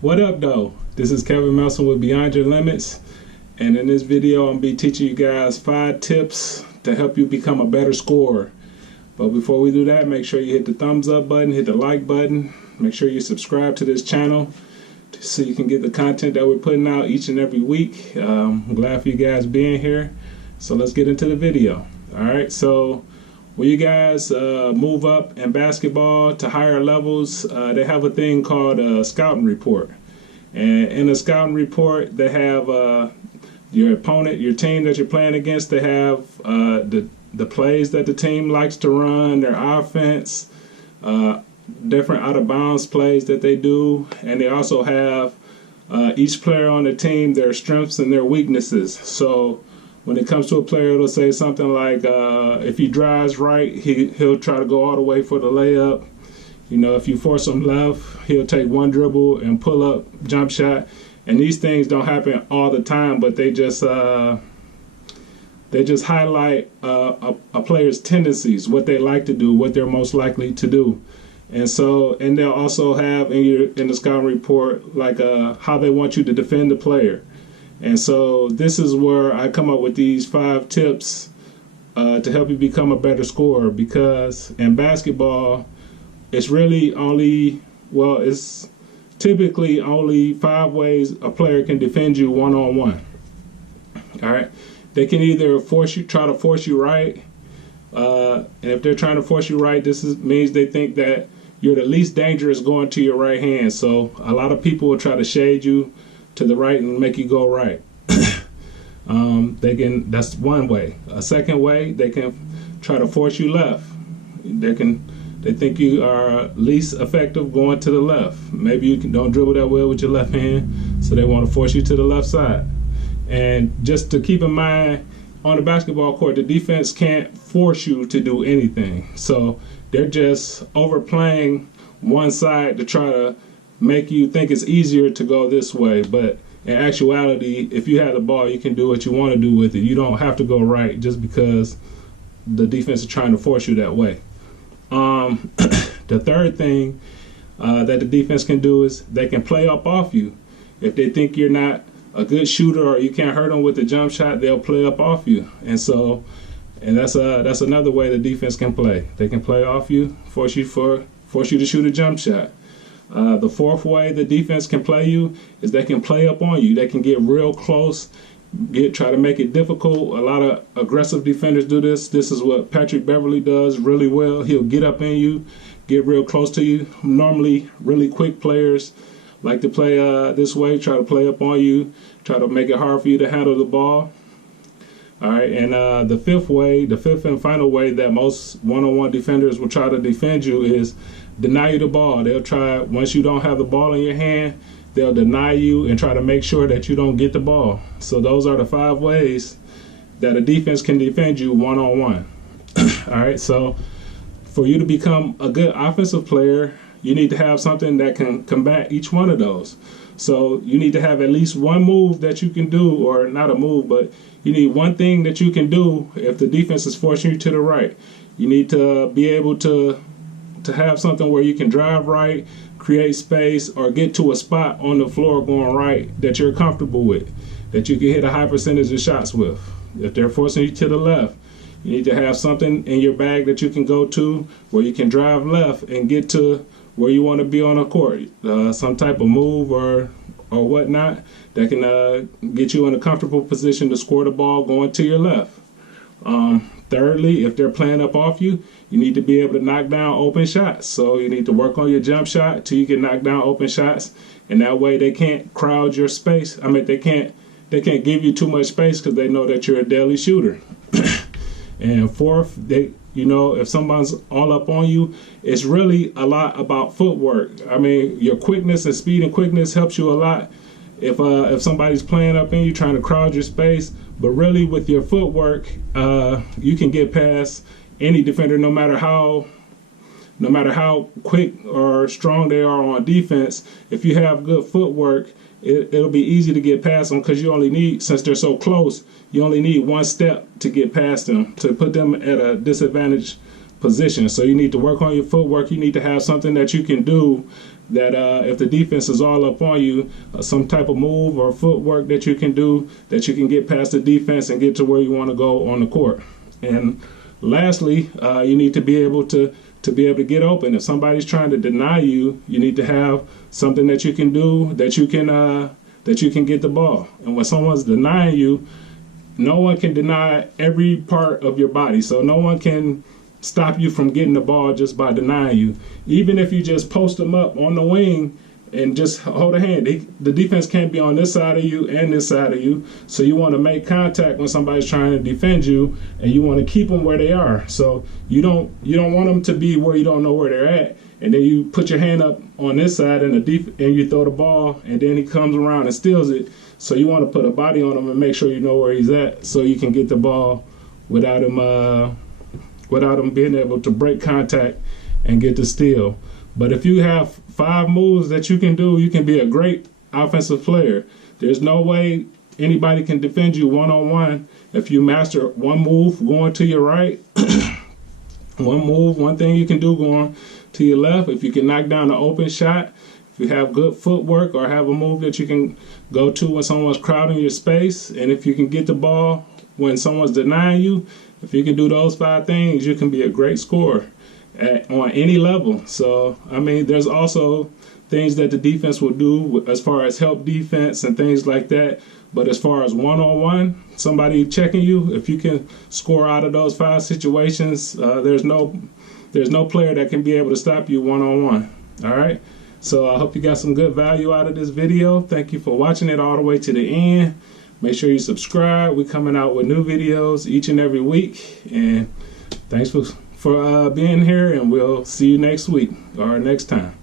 What up though? This is Kevin Melson with Beyond Your Limits, and in this video I'm going to be teaching you guys 5 tips to help you become a better scorer. But before we do that, make sure you hit the thumbs up button, hit the like button, make sure you subscribe to this channel so you can get the content that we're putting out each and every week. I'm glad for you guys being here. So let's get into the video. Alright, so when you guys move up in basketball to higher levels, they have a thing called a scouting report. And in a scouting report, they have your opponent, your team that you're playing against. They have the plays that the team likes to run, their offense, different out-of-bounds plays that they do. And they also have each player on the team, their strengths and their weaknesses. So when it comes to a player, it'll say something like, if he drives right, he'll try to go all the way for the layup. You know, if you force him left, he'll take one dribble and pull up, jump shot. And these things don't happen all the time, but they just highlight a player's tendencies, what they like to do, what they're most likely to do. And so, and they'll also have in the scouting report like how they want you to defend the player. And so this is where I come up with these 5 tips to help you become a better scorer, because in basketball, it's really only, well, it's typically only 5 ways a player can defend you one-on-one. All right. They can either try to force you right. And if they're trying to force you right, means they think that you're the least dangerous going to your right hand. So a lot of people will try to shade you to the right and make you go right. That's one way. A second way, they can try to force you left. They think you are least effective going to the left. Maybe you don't dribble that well with your left hand, so they want to force you to the left side. And just to keep in mind, on the basketball court, the defense can't force you to do anything. So they're just overplaying one side to try to make you think it's easier to go this way. But in actuality, if you have the ball, you can do what you want to do with it. You don't have to go right just because the defense is trying to force you that way. The third thing that the defense can do is they can play up off you. If they think you're not a good shooter or you can't hurt them with the jump shot, they'll play up off you. And that's another way the defense can play. They can play off you, force you to shoot a jump shot. The fourth way the defense can play you is they can play up on you. They can get real close, try to make it difficult. A lot of aggressive defenders do this. This is what Patrick Beverly does really well. He'll get up in you, get real close to you. Normally, really quick players like to play this way, try to play up on you, try to make it hard for you to handle the ball. All right, and the fifth and final way that most one-on-one defenders will try to defend you is deny you the ball. They'll try, once you don't have the ball in your hand, they'll deny you and try to make sure that you don't get the ball. So those are the 5 ways that a defense can defend you one-on-one. All right, so for you to become a good offensive player, you need to have something that can combat each one of those. So you need to have at least one move that you can do, or not a move, but you need one thing that you can do if the defense is forcing you to the right. You need to be able to have something where you can drive right, create space, or get to a spot on the floor going right that you're comfortable with, that you can hit a high percentage of shots with. If they're forcing you to the left, you need to have something in your bag that you can go to where you can drive left and get to where you want to be on a court. Some type of move or whatnot that can get you in a comfortable position to score the ball going to your left. Thirdly, if they're playing up off you, you need to be able to knock down open shots. So you need to work on your jump shot till you can knock down open shots, and that way they can't crowd your space. I mean, they can't give you too much space because they know that you're a deadly shooter. And fourth, if someone's all up on you, it's really a lot about footwork. I mean, your quickness and speed and quickness helps you a lot if somebody's playing up in you, trying to crowd your space. But really, with your footwork, you can get past any defender, no matter how quick or strong they are on defense. If you have good footwork, it'll be easy to get past them, because you only need, since they're so close, you only need one step to get past them, to put them at a disadvantaged position. So you need to work on your footwork. You need to have something that you can do that if the defense is all up on you, some type of move or footwork that you can do, that you can get past the defense and get to where you want to go on the court. And lastly, you need to be able to get open. If somebody's trying to deny you, you need to have something that you can do that you can get the ball. And when someone's denying you, no one can deny every part of your body. So no one can stop you from getting the ball just by denying you. Even if you just post them up on the wing and just hold a hand, the defense can't be on this side of you and this side of you. So you want to make contact when somebody's trying to defend you, and you want to keep them where they are. So you don't want them to be where you don't know where they're at. And then you put your hand up on this side and you throw the ball, and then he comes around and steals it. So you want to put a body on him and make sure you know where he's at, so you can get the ball without him being able to break contact and get the steal. But if you have 5 moves that you can do, you can be a great offensive player. There's no way anybody can defend you one-on-one if you master one move going to your right, one thing you can do going to your left. If you can knock down an open shot, if you have good footwork, or have a move that you can go to when someone's crowding your space, and if you can get the ball when someone's denying you, if you can do those 5 things, you can be a great scorer on any level. So, I mean, there's also things that the defense will do as far as help defense and things like that. But as far as one-on-one, somebody checking you, if you can score out of those 5 situations, there's no player that can be able to stop you one-on-one. All right. So I hope you got some good value out of this video. Thank you for watching it all the way to the end. Make sure you subscribe. We're coming out with new videos each and every week. And thanks for being here, and we'll see you next week or next time.